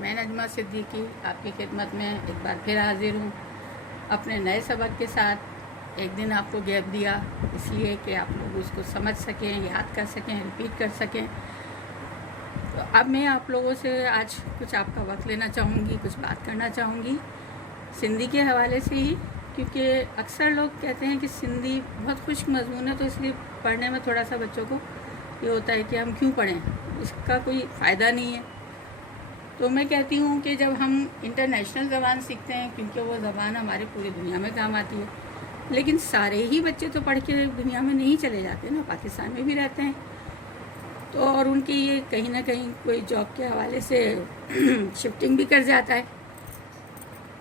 मैं नजमा सिद्दीकी आपकी खिदमत में एक बार फिर हाजिर हूँ अपने नए सबक के साथ। एक दिन आपको गैप दिया इसलिए कि आप लोग उसको समझ सकें, याद कर सकें, रिपीट कर सकें। तो अब मैं आप लोगों से आज कुछ आपका वक्त लेना चाहूँगी, कुछ बात करना चाहूँगी सिंधी के हवाले से ही, क्योंकि अक्सर लोग कहते हैं कि सिंधी बहुत खुश्क मज़मून है, तो इसलिए पढ़ने में थोड़ा सा बच्चों को ये होता है कि हम क्यों पढ़ें, इसका कोई फ़ायदा नहीं है। तो मैं कहती हूँ कि जब हम इंटरनेशनल ज़बान सीखते हैं, क्योंकि वो ज़बान हमारी पूरी दुनिया में काम आती है, लेकिन सारे ही बच्चे तो पढ़ के दुनिया में नहीं चले जाते ना, पाकिस्तान में भी रहते हैं। तो और उनकी ये कहीं ना कहीं कोई जॉब के हवाले से शिफ्टिंग भी कर जाता है,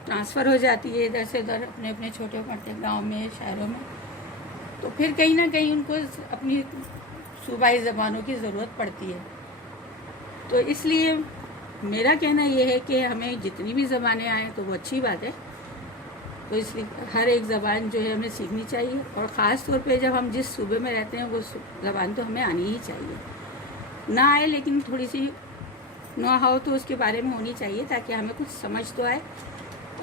ट्रांसफ़र हो जाती है इधर से उधर अपने अपने छोटे मोटे गाँव में, शहरों में। तो फिर कहीं ना कहीं उनको अपनी सूबाई ज़बानों की ज़रूरत पड़ती है। तो इसलिए मेरा कहना ये है कि हमें जितनी भी ज़बानें आएँ तो वो अच्छी बात है। तो इसलिए हर एक ज़बान जो है हमें सीखनी चाहिए, और ख़ास तौर पे जब हम जिस सूबे में रहते हैं वो ज़बान तो हमें आनी ही चाहिए। ना आए लेकिन थोड़ी सी नो हाउ तो उसके बारे में होनी चाहिए, ताकि हमें कुछ समझ तो आए।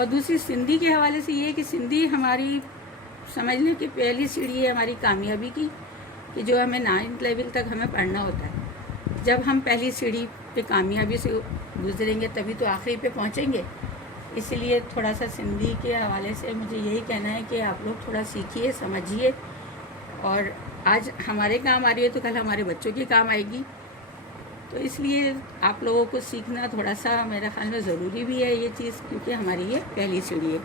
और दूसरी सिंधी के हवाले से ये है कि सिंधी हमारी समझने की पहली सीढ़ी है हमारी कामयाबी की, कि जो हमें 9th लेवल तक हमें पढ़ना होता है। जब हम पहली सीढ़ी पे कामयाबी से गुजरेंगे तभी तो आखिरी पे पहुंचेंगे। इसलिए थोड़ा सा सिंधी के हवाले से मुझे यही कहना है कि आप लोग थोड़ा सीखिए, समझिए, और आज हमारे काम आ रही है तो कल हमारे बच्चों के काम आएगी। तो इसलिए आप लोगों को सीखना थोड़ा सा मेरे ख्याल में ज़रूरी भी है ये चीज़, क्योंकि हमारी ये पहली सीढ़ी है।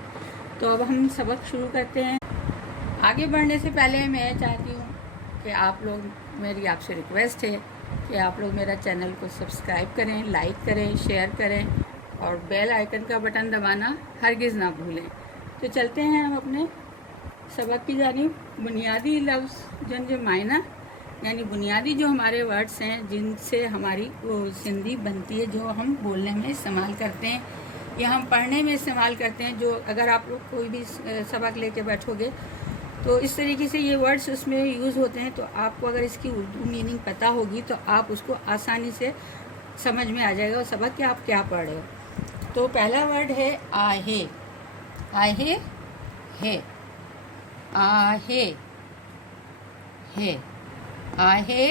तो अब हम सबक शुरू करते हैं। आगे बढ़ने से पहले मैं चाहती हूँ कि आप लोग, मेरी आपसे रिक्वेस्ट है कि आप लोग मेरा चैनल को सब्सक्राइब करें, लाइक करें, शेयर करें, और बेल आइकन का बटन दबाना हरगिज़ ना भूलें। तो चलते हैं हम अपने सबक की जानिब। बुनियादी लफ्ज़ जो मायना, यानी बुनियादी जो हमारे वर्ड्स हैं जिनसे हमारी वो सिंधी बनती है, जो हम बोलने में इस्तेमाल करते हैं या हम पढ़ने में इस्तेमाल करते हैं। जो अगर आप लोग कोई भी सबक लेके बैठोगे तो इस तरीके से ये वर्ड्स उसमें यूज़ होते हैं, तो आपको अगर इसकी उर्दू मीनिंग पता होगी तो आप उसको आसानी से समझ में आ जाएगा और सबक कि आप क्या पढ़ रहे हो। तो पहला वर्ड है आहे। आहे है, आहे है, आहे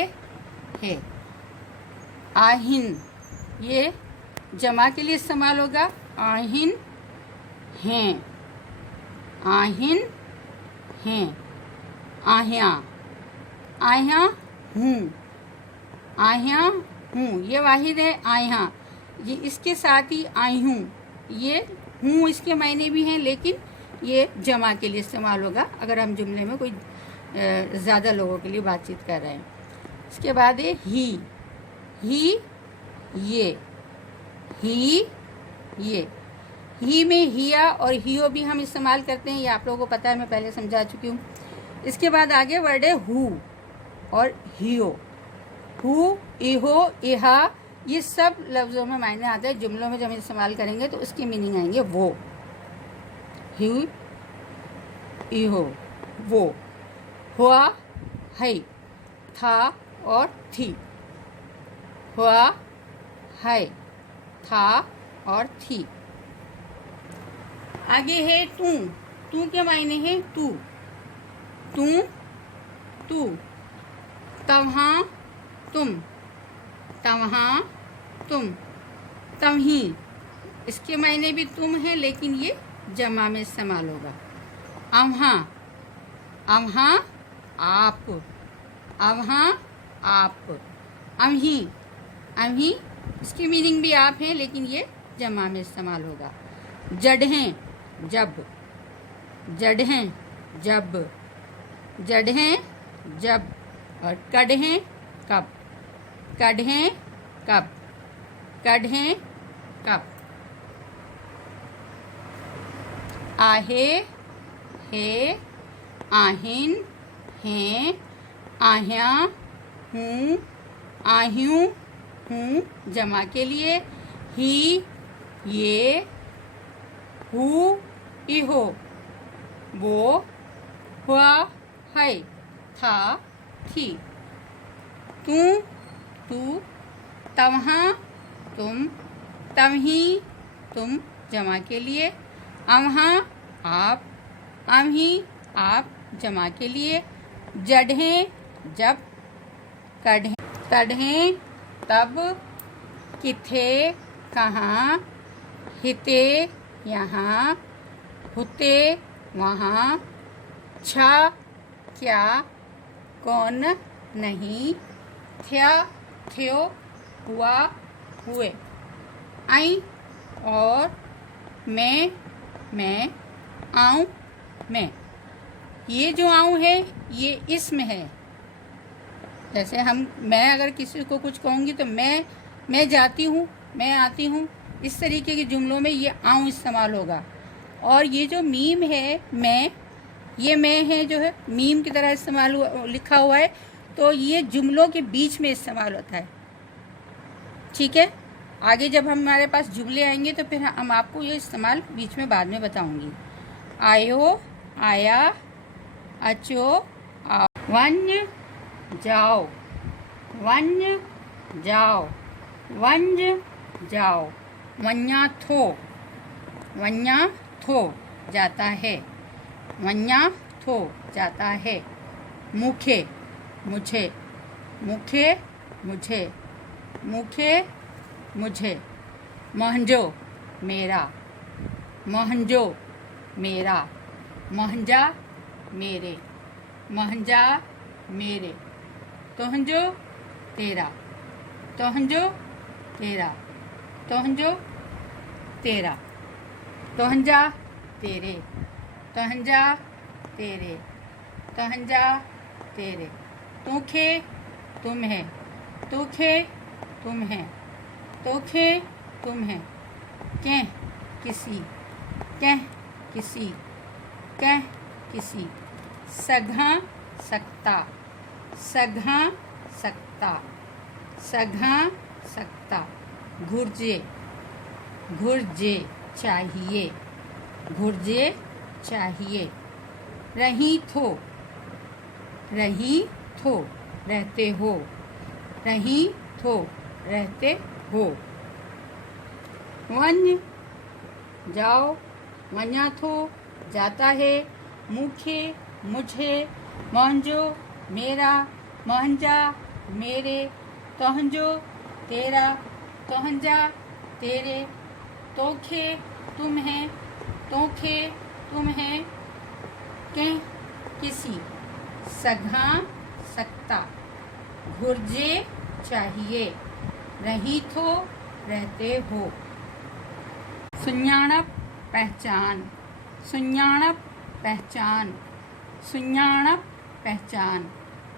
है। आहिन, ये जमा के लिए इस्तेमाल होगा। आहिन हैं, आहिन हैं। आह्या, आह्या हूँ, आह्या हूँ, ये वाहिद है आह्या। ये इसके साथ ही आई हूँ, ये हूँ इसके मायने भी हैं, लेकिन ये जमा के लिए इस्तेमाल होगा अगर हम जुमले में कोई ज़्यादा लोगों के लिए बातचीत कर रहे हैं। इसके बाद है ही। ही ये, ही ये। ही में हिया और हियो भी हम इस्तेमाल करते हैं, ये आप लोगों को पता है, मैं पहले समझा चुकी हूँ। इसके बाद आगे वर्ड है हु और हियो। हु, इहो, इहा, ये सब लफ्ज़ों में मायने आते हैं। जुमलों में जब हम इस्तेमाल करेंगे तो उसकी मीनिंग आएंगे वो। हु, इहो, वो। हुआ, है, था और थी। हुआ, है, था और थी। आगे है तू। तू के मायने है तू। तू, तू। तवहाँ, तुम। तवहाँ, तुम। तवही, इसके मायने भी तुम है, लेकिन ये जमा में इस्तेमाल होगा। अवहाँ, अवहाँ आप। अवहाँ आप। अवही, अवही, इसकी मीनिंग भी आप है, लेकिन ये जमा में इस्तेमाल होगा। जड़हें, जब। जड़हें, जब। जड़हें, जब। और कढ़ें, कब। कढ़ें, कब। कढ़ें, कब। आहे है, आहिन हैं, आह्या हूँ, आह्यूँ हूँ जमा के लिए। ही ये, हु इहो, वो, हुआ, है, था, थी। तू, तू। तवहाँ, तुम। तमही तुम जमा के लिए, अम्हा आप, अम्ही आप जमा के लिए, जढ़ें जब, कढ़ें तढ़ें तब, किथे कहाँ, हिते यहाँ, हुते वहाँ, छा क्या, कौन नहीं, थया थयो हुआ हुए, आई और, मैं, आऊँ मैं। ये जो आऊँ है ये इसम है। जैसे मैं अगर किसी को कुछ कहूँगी तो मैं जाती हूँ, मैं आती हूँ, इस तरीके के जुमलों में ये आऊँ इस्तेमाल होगा। और ये जो मीम है ये मैं है जो है मीम की तरह इस्तेमाल लिखा हुआ है, तो ये जुमलों के बीच में इस्तेमाल होता है। ठीक है, आगे जब हमारे पास जुमले आएंगे तो फिर हम आपको ये इस्तेमाल बीच में बाद में बताऊंगी। आयो आया, अचो आओ, वन्य जाओ, वन्य जाओ, वंज जाओ, वन्या थो जाता है, वन्या थो जाता है, मुखे मुझे, मुखे मुझे, मुखे मुझे, महंजो मेरा, महंजो मेरा, महंजा मेरे, महंजा मेरे, तोहंजो तेरा, तोहंजो तेरा, तोहंजो तेरा, तोहंजा तेरे, तोहंजा तेरे, तोहंजा तेरे, तूखे तुम है, तूखे तुम है, तोखे तुम है, कह किसी, कह किसी, कह किसी, सघा सकता, सघा सकता, सघा सकता, घुर्जे घुर्जे चाहिए, घुर्जे चाहिए, रही थो रहते हो, रही थो रहते हो, वन्य जाओ, वन्या थो जाता है, मुखे मुझे, महंजो मेरा, महंजा मेरे, तोहंजो तेरा, तोहंजा तेरे, तोखे तुम है, तोखे तुम है, कह किसी, सघा सकता, घुर्जे चाहिए, रही थो रहते हो, सुञाणप पहचान, सुञाणप पहचान, सुञाणप पहचान,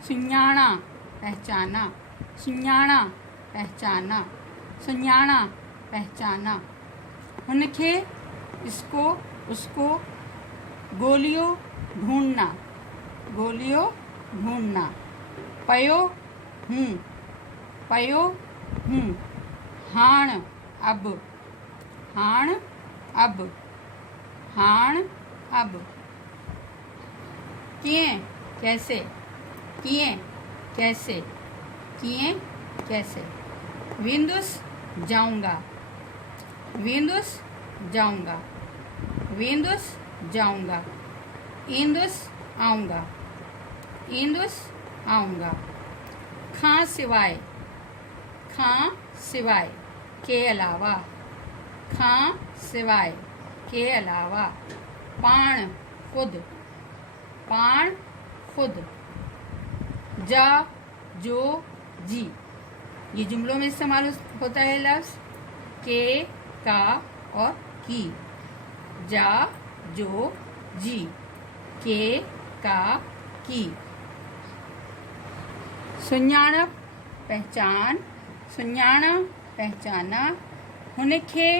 सुञाणा पहचाना, सुञाणा पहचाना, सुञाणा पहचाना, उनके इसको उसको, गोलियों ढूंढना, गोलियों ढूंढना, पयो हूँ, हाण अब, हाण अब, हाण अब, किए कैसे, किए कैसे, किए कैसे, विंदुस जाऊंगा, विंदुस जाऊंगा, विंदुस जाऊंगा, इंदुस आऊंगा, इंदुस आऊंगा, खां सिवाय, खां सिवाय के अलावा, खां सिवाय के अलावा, पाण खुद, पाण खुद, जा जो जी, ये जुमलों में इस्तेमाल होता है लफ्ज के, का और की, जा जो जी, के का की, सुञाणप पहचान, सुञाणा पहचाना, हुनखे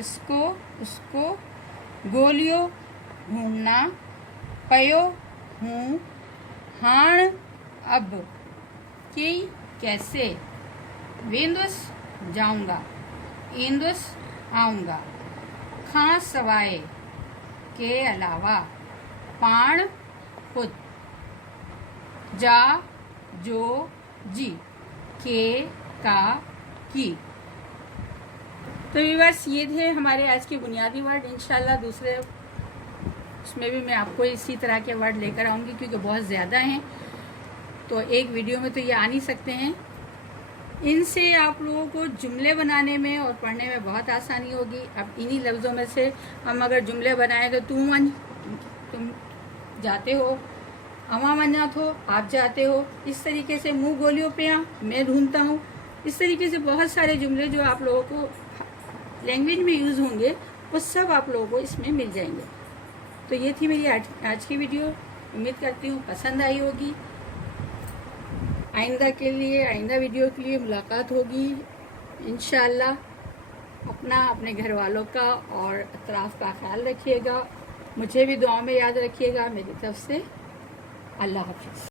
इसको उसको, गोलियों ढूंढना, पयो हूँ, हाण अब, कि कैसे, वेंदुस जाऊंगा, इंदुस आऊंगा, खां सवाए के अलावा, पाण खुद, जा जो जी, के का की। तो व्यूअर्स, ये थे हमारे आज के बुनियादी वर्ड। इंशाल्लाह दूसरे उसमें भी मैं आपको इसी तरह के वर्ड लेकर आऊँगी, क्योंकि बहुत ज़्यादा हैं, तो एक वीडियो में तो ये आ नहीं सकते हैं। इनसे आप लोगों को जुमले बनाने में और पढ़ने में बहुत आसानी होगी। अब इन्हीं लफ्ज़ों में से हम अगर जुमले बनाएं तो तुम जाते हो, अमा मन्नात हो, आप जाते हो, इस तरीके से मुँह गोलियों पे आ, मैं ढूंढता हूँ, इस तरीके से बहुत सारे जुमले जो आप लोगों को लैंग्वेज में यूज़ होंगे वो सब आप लोगों को इसमें मिल जाएंगे। तो ये थी मेरी आज की वीडियो। उम्मीद करती हूँ पसंद आई होगी। आइंदा वीडियो के लिए मुलाकात होगी इंशाअल्लाह। अपने घर वालों का और अतराफ़ का ख्याल रखिएगा। मुझे भी दुआ में याद रखिएगा। मेरी तरफ से अल्लाह हाफ़िज़।